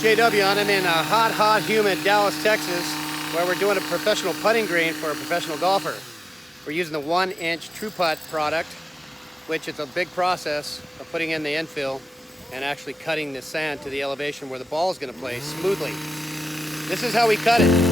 JW, and I'm in hot, humid Dallas, Texas, where we're doing a professional putting green for a professional golfer. We're using the 1-inch True Putt product, which is a big process of putting in the infill and actually cutting the sand to the elevation where the ball is going to play smoothly. This is how we cut it.